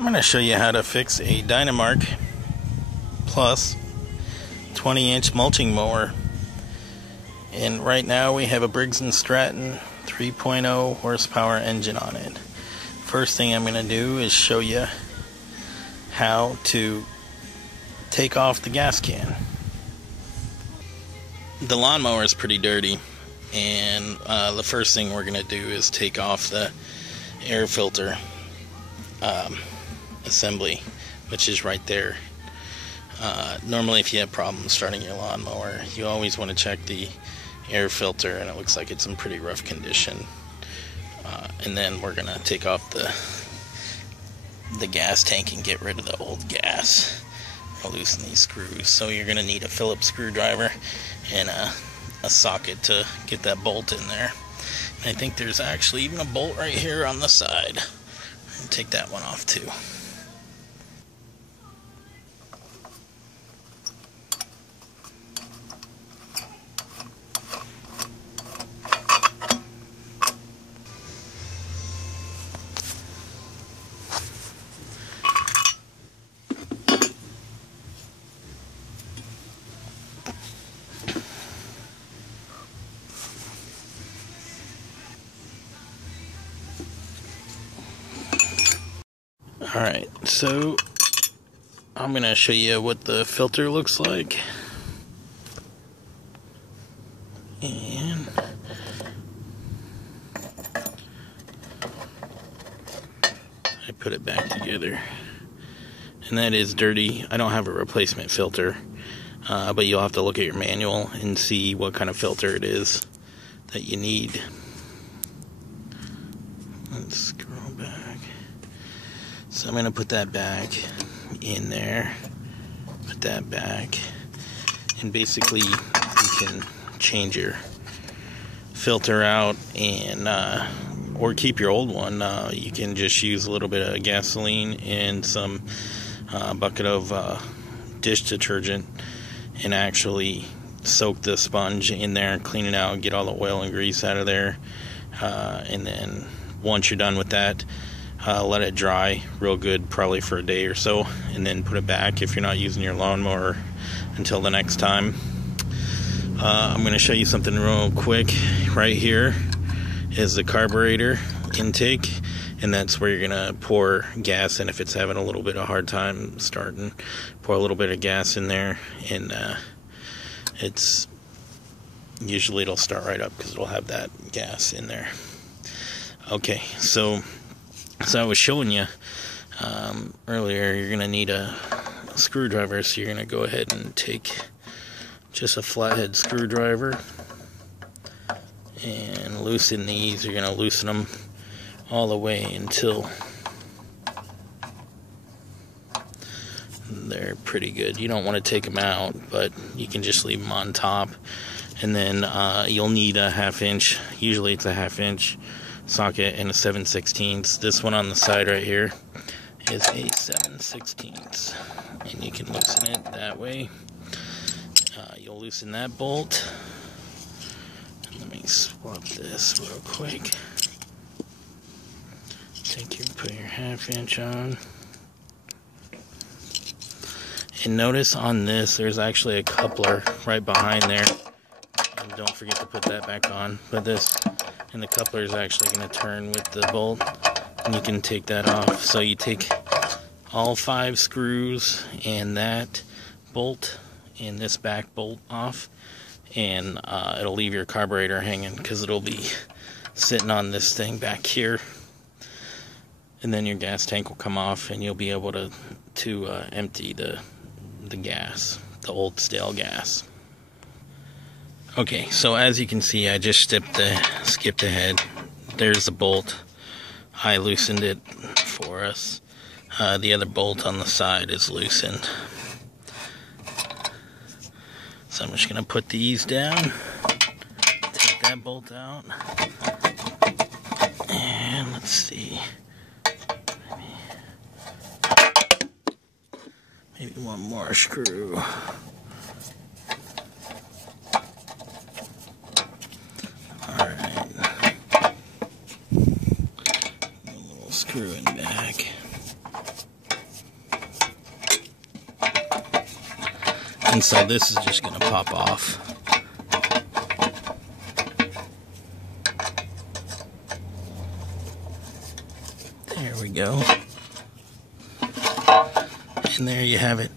I'm going to show you how to fix a Dynamax Plus 20-inch mulching mower. And right now we have a Briggs and Stratton 3.0 horsepower engine on it. First thing I'm going to do is show you how to take off the gas can. The lawnmower is pretty dirty, and the first thing we're going to do is take off the air filter assembly, which is right there. Normally if you have problems starting your lawnmower, you always want to check the air filter, and it looks like it's in pretty rough condition. And then we're going to take off the gas tank and get rid of the old gas. I'll loosen these screws. So you're going to need a Phillips screwdriver and a socket to get that bolt in there. And I think there's actually even a bolt right here on the side. I'll take that one off too. Alright, so I'm going to show you what the filter looks like. And I put it back together. And that is dirty. I don't have a replacement filter, but you'll have to look at your manual and see what kind of filter it is that you need. Let's scroll back. So I'm going to put that back in there, put that back, and basically you can change your filter out and or keep your old one. You can just use a little bit of gasoline and some bucket of dish detergent and actually soak the sponge in there and clean it out and get all the oil and grease out of there. And then once you're done with that, let it dry real good, probably for a day or so, and then put it back if you're not using your lawnmower until the next time. I'm going to show you something real quick. Right here is the carburetor intake, and that's where you're going to pour gas in if it's having a little bit of hard time starting. Pour a little bit of gas in there, and usually it'll start right up because it'll have that gas in there. Okay, so I was showing you earlier, you're going to need a screwdriver, so you're going to go ahead and take just a flathead screwdriver and loosen these. You're going to loosen them all the way until they're pretty good. You don't want to take them out, but you can just leave them on top. And then you'll need a 1/2 inch, usually it's a 1/2 inch socket and a 7/16. This one on the side right here is a 7/16, and you can loosen it that way. You'll loosen that bolt. Let me swap this real quick. Put your 1/2 inch on, and notice on this there's actually a coupler right behind there, and don't forget to put that back on. But this and the coupler is actually going to turn with the bolt, and you can take that off. So you take all 5 screws and that bolt and this back bolt off, and it'll leave your carburetor hanging because it'll be sitting on this thing back here. And then your gas tank will come off, and you'll be able to empty the gas, the old stale gas. Okay, so as you can see, I just skipped ahead. There's the bolt. I loosened it for us. The other bolt on the side is loosened. So I'm just going to put these down. Take that bolt out. And let's see. Maybe one more screw. Alright. A little screw in back. And so this is just going to pop off. There we go. And there you have it.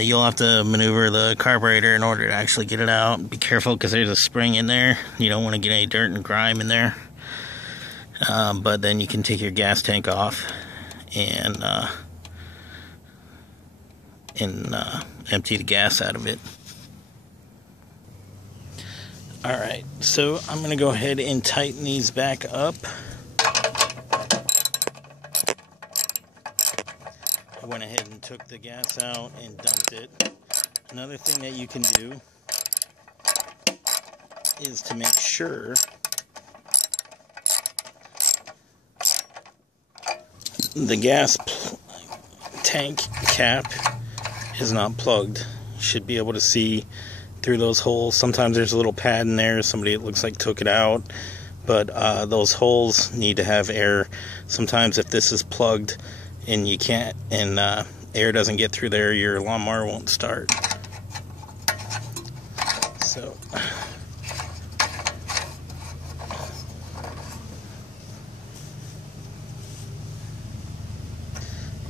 You'll have to maneuver the carburetor in order to actually get it out. Be careful because there's a spring in there. You don't want to get any dirt and grime in there. But then you can take your gas tank off and empty the gas out of it. Alright, so I'm going to go ahead and tighten these back up. I went ahead and took the gas out and dumped it. Another thing that you can do is to make sure the gas tank cap is not plugged. You should be able to see through those holes. Sometimes there's a little pad in there. Somebody, it looks like, took it out. But those holes need to have air. Sometimes if this is plugged and you can't, and air doesn't get through there, your lawnmower won't start. So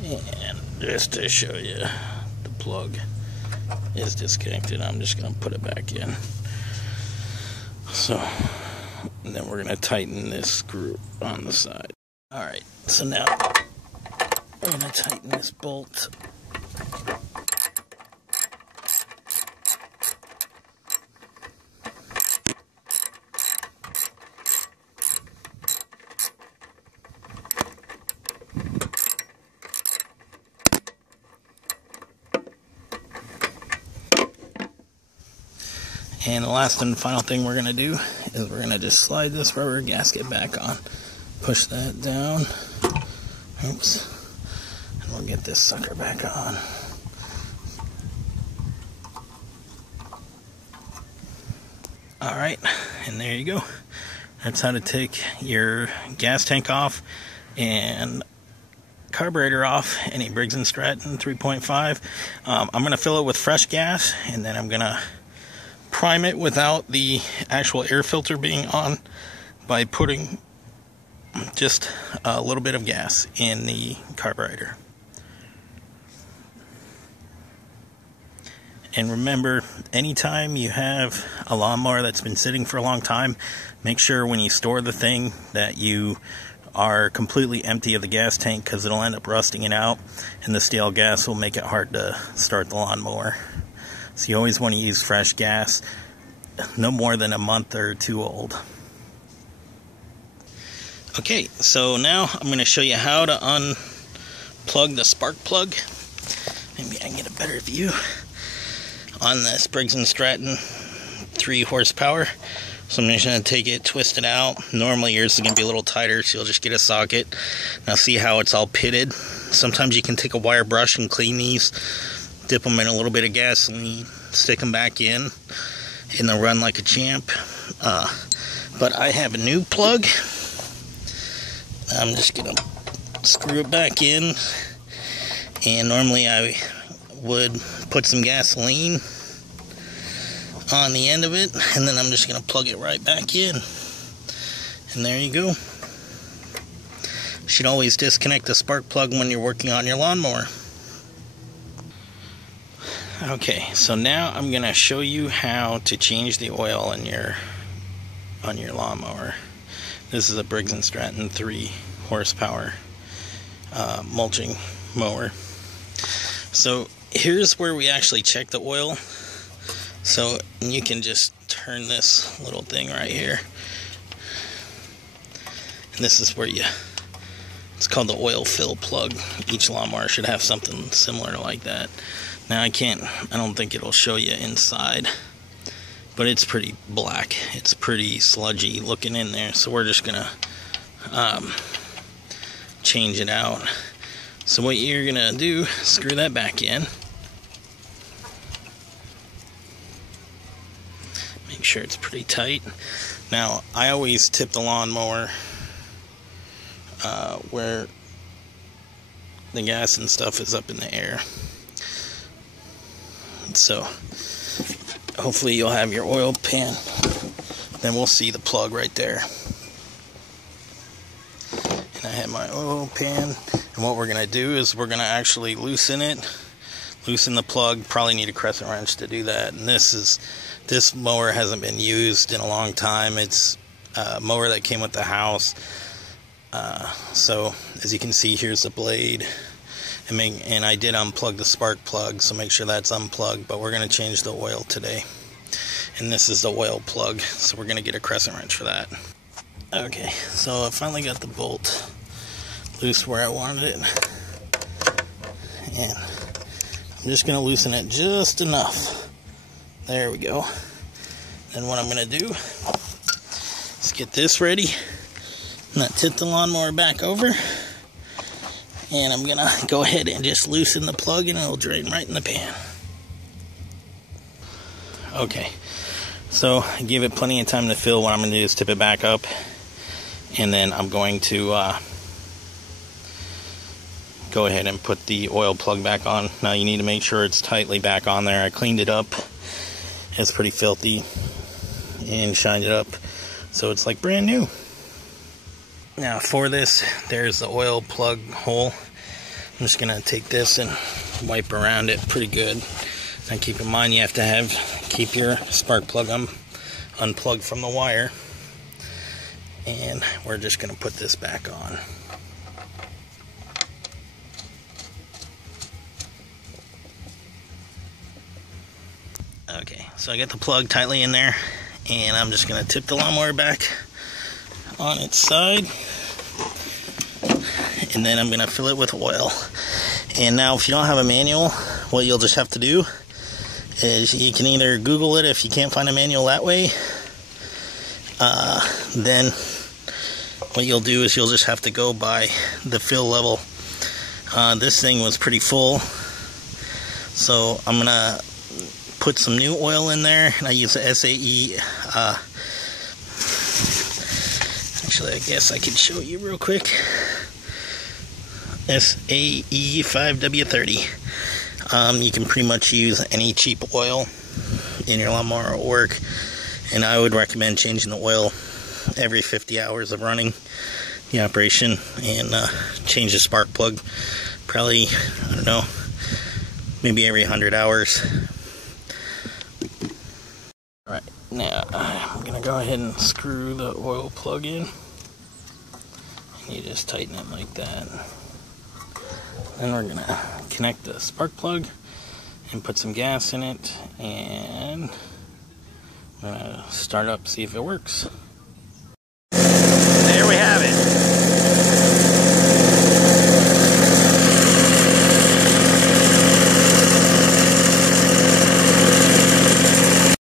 and just to show you, the plug is disconnected. I'm just going to put it back in. So, and then we're going to tighten this screw on the side. Alright, so now we're going to tighten this bolt. And the last and final thing we're going to do is we're going to just slide this rubber gasket back on. Push that down. Oops. And we'll get this sucker back on. Alright, and there you go. That's how to take your gas tank off and carburetor off in a Briggs and Stratton 3.5. I'm going to fill it with fresh gas, and then I'm going to prime it without the actual air filter being on by putting just a little bit of gas in the carburetor. And remember, anytime you have a lawnmower that's been sitting for a long time, make sure when you store the thing that you are completely empty of the gas tank, because it'll end up rusting it out, and the stale gas will make it hard to start the lawnmower. So you always want to use fresh gas, no more than a month or two old. Okay, so now I'm going to show you how to unplug the spark plug. Maybe I can get a better view on this Briggs and Stratton 3 horsepower. So I'm just going to take it, twist it out. Normally yours is going to be a little tighter, so you'll just get a socket. Now see how it's all pitted? Sometimes you can take a wire brush and clean these. Dip them in a little bit of gasoline, stick them back in, and they'll run like a champ. But I have a new plug. I'm just going to screw it back in, and normally I would put some gasoline on the end of it, and then I'm just going to plug it right back in. And there you go. You should always disconnect the spark plug when you're working on your lawnmower. Okay, so now I'm going to show you how to change the oil on your lawnmower. This is a Briggs and Stratton 3 horsepower mulching mower. So here's where we actually check the oil. So you can just turn this little thing right here. And this is where it's called the oil fill plug. Each lawnmower should have something similar like that. Now I don't think it'll show you inside, but it's pretty black. It's pretty sludgy looking in there. So we're just gonna change it out. So what you're gonna do, screw that back in. Make sure it's pretty tight. Now I always tip the lawnmower where the gas and stuff is up in the air. So hopefully you'll have your oil pan. Then we'll see the plug right there. And I have my oil pan. And what we're going to do is we're going to actually loosen it. Loosen the plug. Probably need a crescent wrench to do that. And this mower hasn't been used in a long time. It's a mower that came with the house. So as you can see, here's the blade. And I did unplug the spark plug, so make sure that's unplugged. But we're going to change the oil today. And this is the oil plug, so we're going to get a crescent wrench for that. Okay, so I finally got the bolt loose where I wanted it. And I'm just going to loosen it just enough. There we go. Then what I'm going to do is get this ready. I'm going to tip the lawnmower back over. And I'm going to go ahead and just loosen the plug and it'll drain right in the pan. Okay. So, give it plenty of time to fill. What I'm going to do is tip it back up. And then I'm going to go ahead and put the oil plug back on. Now you need to make sure it's tightly back on there. I cleaned it up. It's pretty filthy. And shined it up. So it's like brand new. Now for this, there's the oil plug hole. I'm just going to take this and wipe around it pretty good. Now keep in mind you have to keep your spark plug unplugged from the wire. And we're just going to put this back on. Okay, so I got the plug tightly in there. And I'm just going to tip the lawnmower back on its side. And then I'm going to fill it with oil. And now if you don't have a manual, what you'll just have to do is you can either Google it if you can't find a manual that way. Then what you'll do is you'll just have to go by the fill level. This thing was pretty full. So I'm going to put some new oil in there. And I use the SAE. Actually, I guess I can show you real quick. SAE 5W30. You can pretty much use any cheap oil in your lawnmower at work, and I would recommend changing the oil every 50 hours of running the operation, and change the spark plug probably, I don't know, maybe every 100 hours. Alright, now I'm going to go ahead and screw the oil plug in, and you just tighten it like that. Then we're going to connect the spark plug and put some gas in it, and I'm going to start up, see if it works.